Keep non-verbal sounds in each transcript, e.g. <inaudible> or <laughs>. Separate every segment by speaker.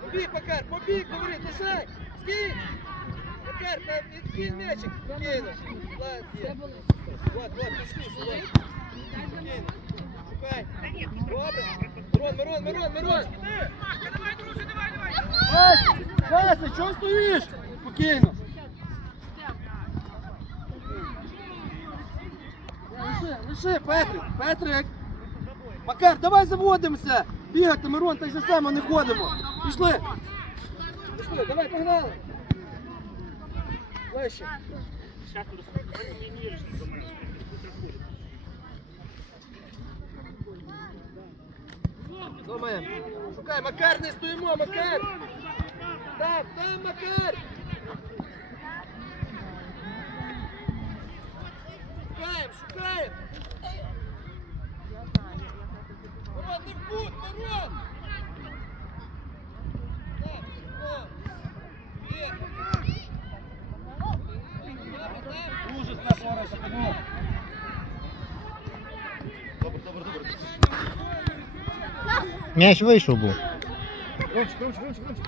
Speaker 1: Побіг, Макар, побіг, говори, лишай. Стій. Макар, там відкинь м'ячик. Спокійно. Молодець. Вот, вот, пішли, сюди. Спокійно. Шукай. Добре. Мирон, Мирон, Мирон, Мирон. Вася, Вася, чого стоїш? Спокійно. Лиши, лиши, Петрик, Петрик. Макар, давай заводимося. Бігати, Мирон, так же само не ходимо. Пішли. Пішли, давай, погнали. Ближче. Думаємо. Шукай, Макар, не стоїмо, Макар. Там, там, Макар. Шукаємо, шукаємо. Мирон, не в кут, Мирон. Так, о. Є. Добре, там.
Speaker 2: Ужас на порося, тому. Добре, добре, добре.
Speaker 3: М'яч вийшов був.
Speaker 2: Ромчик, Ромчик, Ромчик, Ромчик.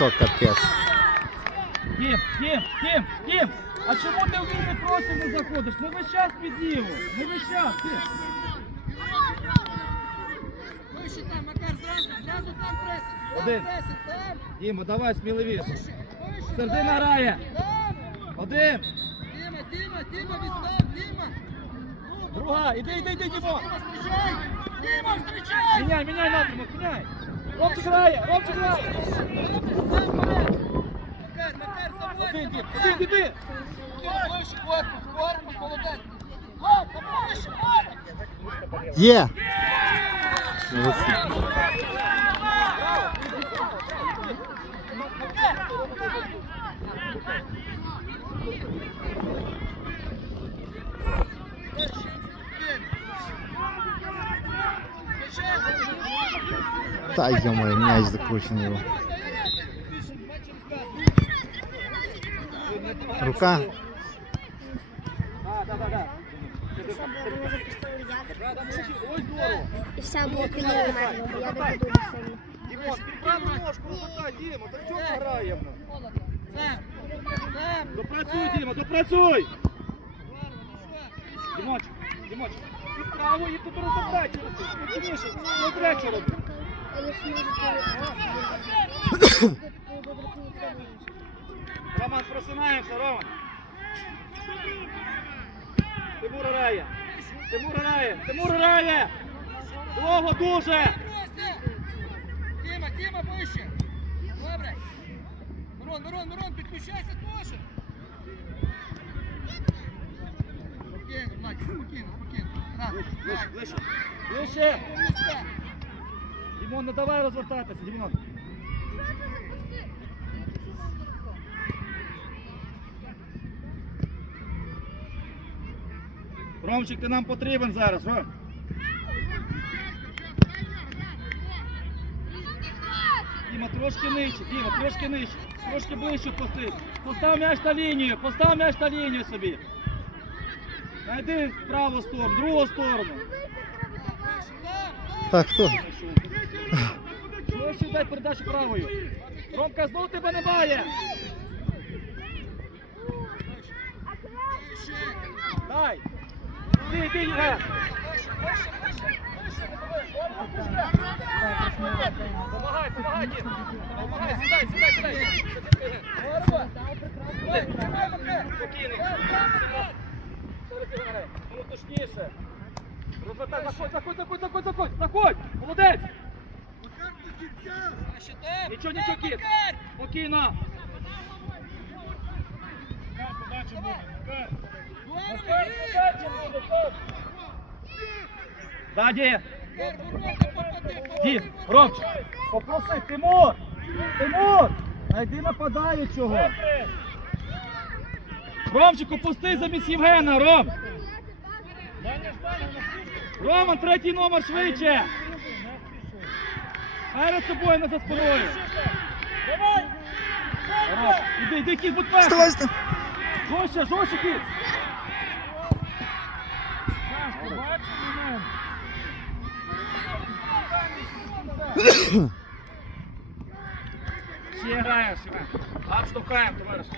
Speaker 3: Що капець.
Speaker 2: Дім, Дім, Дім, Дім! А чому ти в вільний простір не заходиш? Не весь час під Діму, не весь час, Дім.
Speaker 1: Вище там, Макар, зразу, зразу там пресинг. Там
Speaker 2: Один.
Speaker 1: пресинг, там.
Speaker 2: Діма, давай сміливіше.
Speaker 1: Вище, вище.
Speaker 2: Середина
Speaker 1: там.
Speaker 2: грає.
Speaker 1: Там.
Speaker 2: Один,
Speaker 1: Діма, Діма, Діма, відстав, Діма.
Speaker 2: Друга, іди, іди, іди, Дімо.
Speaker 1: Діма, зустрічай. Діма, зустрічай.
Speaker 2: Міняй, міняй напрямок, міняй. Ромчик грає, Ромчик грає.
Speaker 1: Макар, Макар, заводь.
Speaker 2: Один, Дім, один, іди.
Speaker 1: Корпус, корпус, молодець.
Speaker 3: Є! Молодці. Та йомаю, м'яч закручений. був. Рука.
Speaker 2: Да, да, да, да. Ой, здорово.
Speaker 4: І вся блоки нормально, бо я не буду сильно.
Speaker 2: Дімон, праву ножку розвитай, Діма, та чого граємо? Допрацюй, Діма, допрацюй! Дімочек, Дімочек, і вправо, і тут розвертай через це. Зря що робити. Роман, просинаємося, Роман. Тимур грає. Тимур грає. Тимур грає. Довго дуже.
Speaker 1: Тіма, Тіма, вище. Добре. Мирон, Мирон, Мирон, підключайся теж. Спокійно, Владик, спокійно, спокійно.
Speaker 2: Ближче, ближче. Ближче.
Speaker 1: умничка.
Speaker 2: Дімон, не давай розвертатися, Дімон. Ромчик, ти нам потрібен зараз, Ром. Діма, трошки нижче, Діма, трошки нижче. Трошки ближче пусти. Постав м'яч на лінію, постав м'яч на лінію собі. Найди в праву сторону, другу сторону.
Speaker 3: Так, хто?
Speaker 2: Чого ще дай передачу правою? Ромка, знов тебе немає. Дай. Ти, ти, Євген. Помагай, помагай, дід. Помагай, сідай, сідай, сідай. Спокійний. Ну точніше. Заходь, заходь, заходь, заходь, заходь. Молодець. Нічого, нічого, кіт. Спокійно. Ззаді. Дід, Ромчик, попроси, Тимур! Тимур! Найди нападаючого. Ромчик, опусти замість Євгена, Ром! Роман, третій номер швидше. Перед собою, не за спиною. Ром, іди, іди, кіт, будь перший.
Speaker 3: Вставай, вставай.
Speaker 2: Жорстче, жорстче, кіт. Ще граєш, Іван. Обштовхаємо, товариша.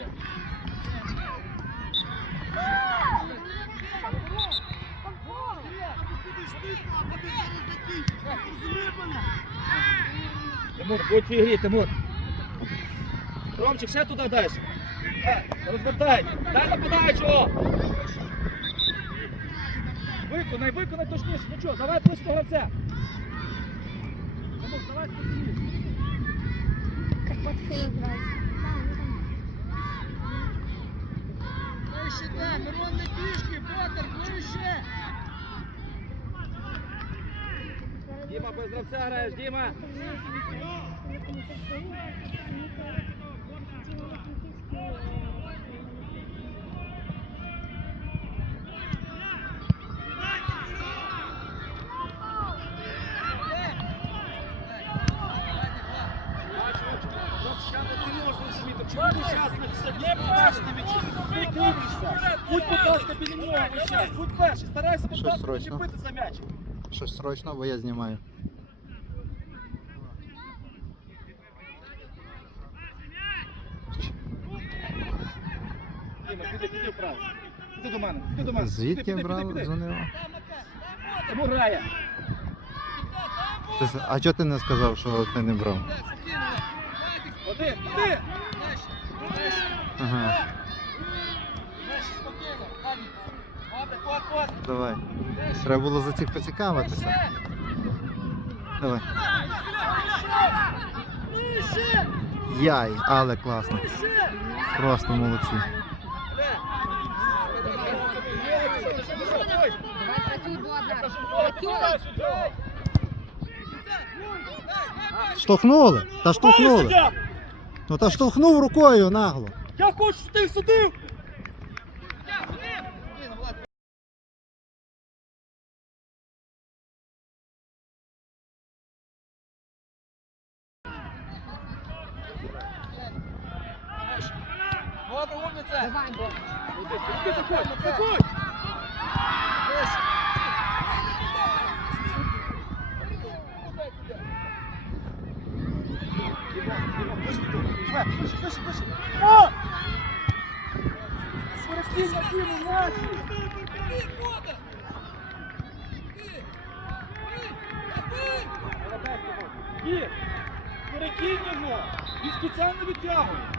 Speaker 2: Тимур, будь в ігрі, Тимур. Ромчик, ще туди дай. Розвертай. Дай нападаючого. Виконай, виконай точніше. Ну що, давай близько гравця. Тимур, давай спокійніше.
Speaker 4: Карпат сильно грається.
Speaker 1: Ближче, да, Мирон не пішки, Ботар, ближче.
Speaker 2: Діма, без гравця граєш, Діма. Будь, будь ласка, біля нього весь час. Будь перший, старайся, будь
Speaker 3: Що
Speaker 2: ласка,
Speaker 3: срочно?
Speaker 2: почепити за м'яч.
Speaker 3: Щось срочно, бо я знімаю.
Speaker 2: Піди до мене, піди до мене.
Speaker 3: Звідки брав за нього?
Speaker 2: Тому грає.
Speaker 3: А чого ти не сказав, що ти не брав?
Speaker 2: Один, іди.
Speaker 3: Ага, давай. Треба було за цих поцікавитися. Давай. Яй, але класно. Просто молодці. Штовхнули? Та штовхнули. Ну та штовхнув рукою нагло.
Speaker 2: Я хочу, щоб ти судив.
Speaker 1: Добре, умниця.
Speaker 2: Ти заходь, заходь. О! Перекинь на тіму, м'яч. Є. Перекинь його. Він спеціально відтягує.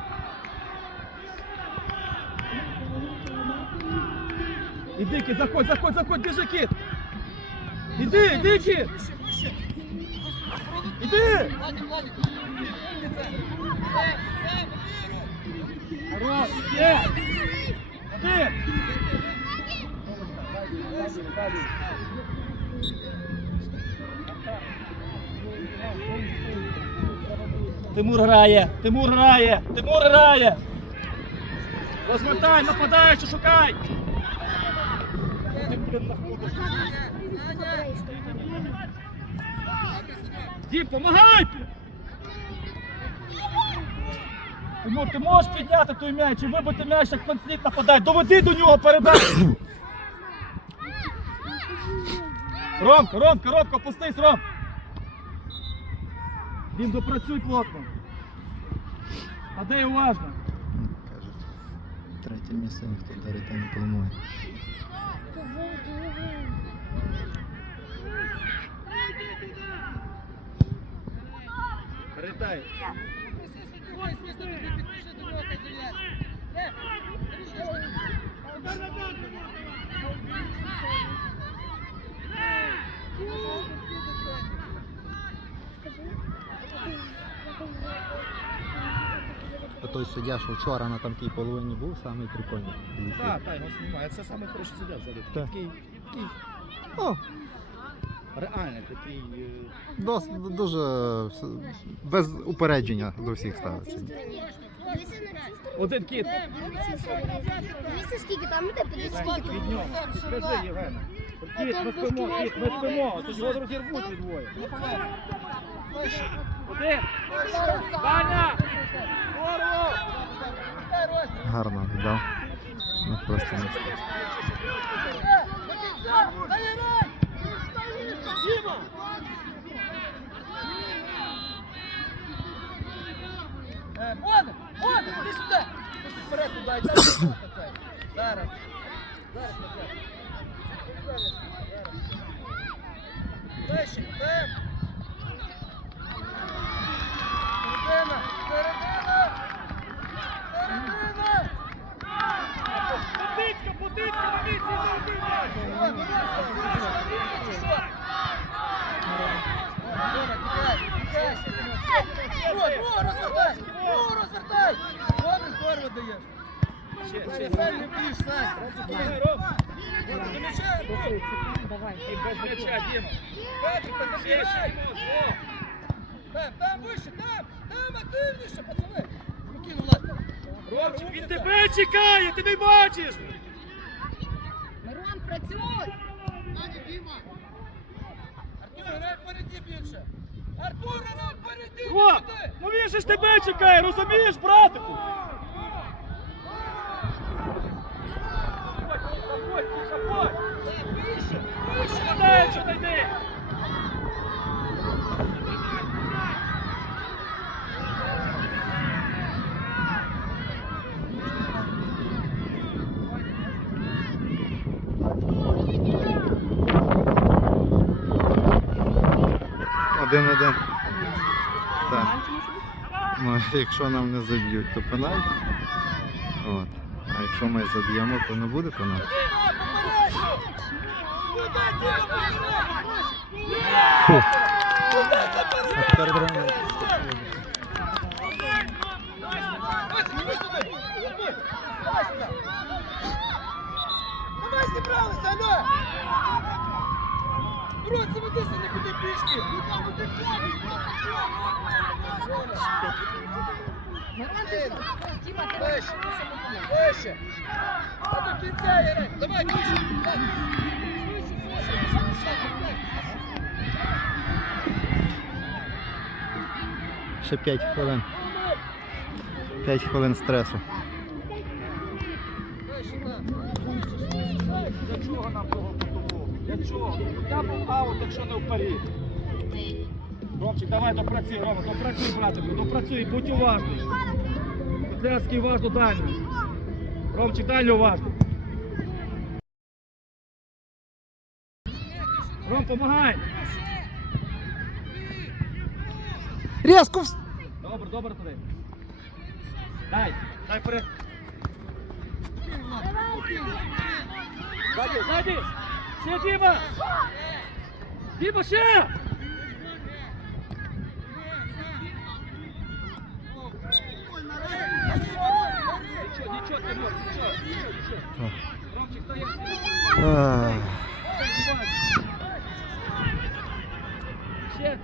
Speaker 2: Іди, кіт, заходь, заходь, заходь, біжи, кіт. Іди, іди, кіт. Іди.
Speaker 1: Владимир.
Speaker 2: Є. Один. Тимур грає, Тимур грає, Тимур грає. Розвертай, нападаючи, шукай. Знаходиш. Дім, помагай! Тимур, ти можеш підняти той м'яч і вибити м'яч, як конфлікт нападай. Доведи до нього передачу. Ромка, Ромка, Ромка, опустись, Ром. Він допрацюй плотно. А де уважно.
Speaker 3: Третє місце ніхто дарити не планує.
Speaker 2: Передай.
Speaker 1: Ой,
Speaker 3: той суддя, що вчора на там тій половині був, самий прикольний.
Speaker 2: Так, так, його знімає. Це саме хороший суддя взагалі.
Speaker 3: Так.
Speaker 2: Такий, такий
Speaker 3: О,
Speaker 2: реальний, такий. е,
Speaker 3: дос, дуже без упередження до всіх ставиться.
Speaker 2: Один кіт.
Speaker 4: Дивіться, скільки там іде, подивіться, скільки
Speaker 2: Від нього. Підкажи, Євгене. Кіт, ми спимо, кіт, ми спимо. Тут його розірвуть двоє. Один. Ваня! Здорово!
Speaker 3: Гарно віддав. Ну, просто не.
Speaker 1: Е! Наїрай! Діма! Е, Бодик, Бодик, іди сюди! Ти вперед туди, дай пацан. Зараз. Зараз. Зараз, зараз. Вище, так. Середина, середина! Середина!
Speaker 2: Потицька, потицька на місці завжди м'яч!
Speaker 1: О, ну вийшла, вийшла, вийшла, чи що? Рома, тікай, тікай. О, о, розвертай, розвертай. Добре,
Speaker 2: він тебе чекає, ти не бачиш!
Speaker 4: Мирон, працюй!
Speaker 1: Артур, нам впереді.
Speaker 2: О, ну він же ж тебе чекає, розумієш, братику? Заходь, заходь, заходь!
Speaker 1: Вище, вище.
Speaker 2: Дальше йди!
Speaker 3: Один-один. Так. Ну, <laughs> якщо нам не заб'ють, то пенальті. От. А якщо ми заб'ємо, то не буде пенальті. Фу. А тепер
Speaker 4: ти
Speaker 1: Вище, вище! А до кінця, Ярек! Давай, швидше,
Speaker 3: Ще 5 хвилин. 5 хвилин стресу.
Speaker 1: Вище.
Speaker 2: Для чого нам того кутового? Для чого? Я був аут, якщо не вперед. Ромчик, давай допрацюй, Рома, допрацюй, братику, допрацюй, будь уважний. Котлярський уважно дальню. Ромчик, дальню уважно. Ром, помагай.
Speaker 3: Різко! вс-
Speaker 2: Добре, добре туди. Дай, дай вперед. Ззаді, ззаді. Ще Діма. Діма, ще. Нічого, нічого, Тимур, нічого, нічого. Ромчик, стоїть. Ще,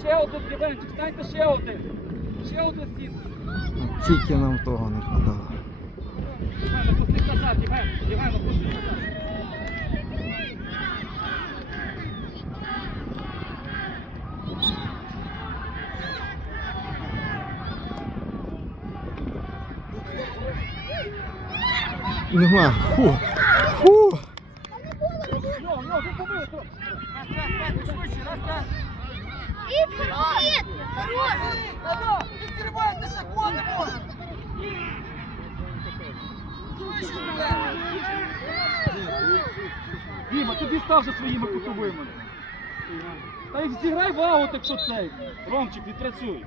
Speaker 2: ще один Євгенчик, станьте ще один. Ще один стін.
Speaker 3: Тільки нам того не хватало.
Speaker 2: Євген, опустись назад, Євген, Євген, опустись назад.
Speaker 3: Нема. Фу. Фу.
Speaker 2: Йо, йо, ви побили, Тром.
Speaker 1: Раз, раз, Петя, швидше, раз, раз.
Speaker 4: І вперед! Хорош!
Speaker 1: Алло, відкривайте секунди, може. Швидше, так.
Speaker 2: Діма, ти дістав вже своїми кутовими. Та й зіграй в аут, якщо цей. Ромчик, відпрацюй.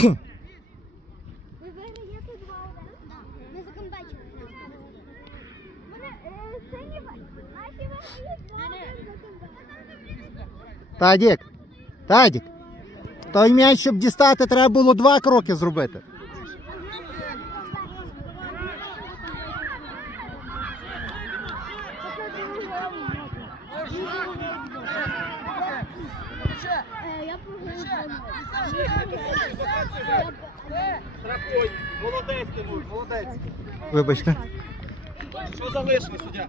Speaker 4: Ви виграєте два один? Ми законбачили. Вони е.
Speaker 3: Тадік. Тадік. Той м'яч, щоб дістати, треба було два кроки зробити.
Speaker 1: Ще.
Speaker 4: Е, Я програю.
Speaker 2: Страхуй. Молодець, Тимур, молодець.
Speaker 3: Вибачте.
Speaker 2: Що залишили, суддя?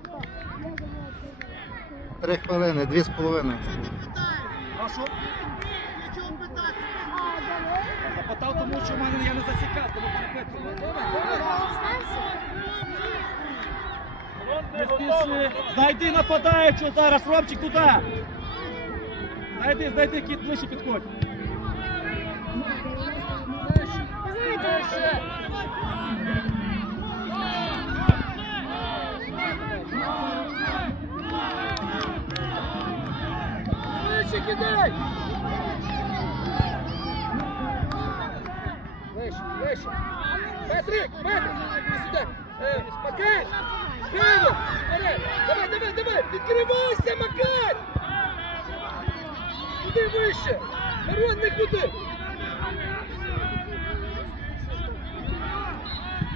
Speaker 3: Три хвилини, дві з половиною.
Speaker 2: А що? Запитав, тому що в мене я не засікав, тому перепитую. Не спіши. Знайди нападаючого зараз, Ромчик, туди. Знайди, знайди, кіт ближче підходь.
Speaker 1: Кидай! Вище, вище. Петрик, Петрик, сюди. Е, Макар! Вперед! Давай, давай, давай! Відкривайся, Макар! Куди вище? Мирон, не куди!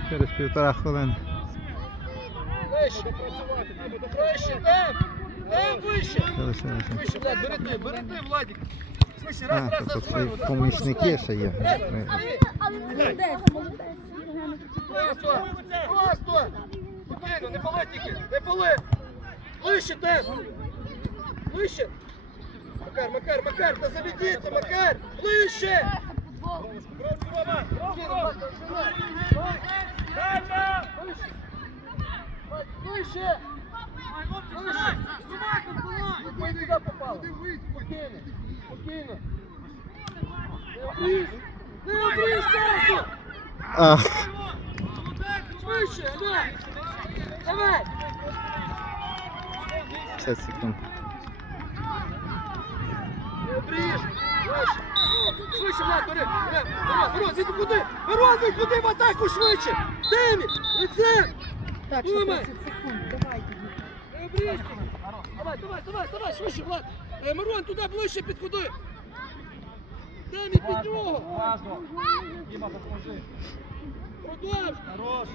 Speaker 3: Через півтора хвилини.
Speaker 1: Вище! Влад, бери ти, бери ти, Владик!
Speaker 3: А,
Speaker 1: раз, раз, раз, раз,
Speaker 3: помічники ще є.
Speaker 1: Просто! Просто! Спокійно, не пали тільки! Не пали! Ближче там! Ближче! Макар, Макар, Макар, та заведіться, Макар! Ближче! Спокійно, Макар, тримай. Ближче! Ближче! Ближче! Ми туди попали! Спокійно! Спокійно! Не обрізь! Не обрізь, Тарасу!
Speaker 3: А,
Speaker 1: Швидше, Аня! Давай!
Speaker 3: 50 секунд.
Speaker 1: Швидше! Влад, бери! Бери! Мирон, Мирон, куди? Мирон, ти куди в атаку швидше? Демі! Лице!
Speaker 5: Так,
Speaker 1: Думай.
Speaker 5: 15 секунд, давай.
Speaker 1: Давай, давай, давай, давай, швидше, Влад! Мирон, туди ближче підходи! Демі, під нього!
Speaker 2: Важно. Діма, допоможи.
Speaker 1: Продовж!
Speaker 2: Хорош.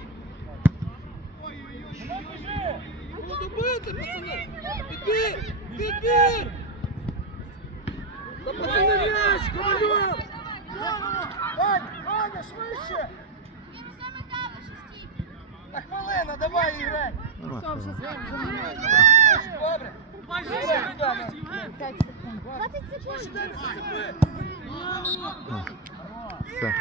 Speaker 1: Ну, добити, пацани! Підбір! Підбір! швидше! На хвилину, давай! Добре!
Speaker 4: 20 секунд!
Speaker 3: Все.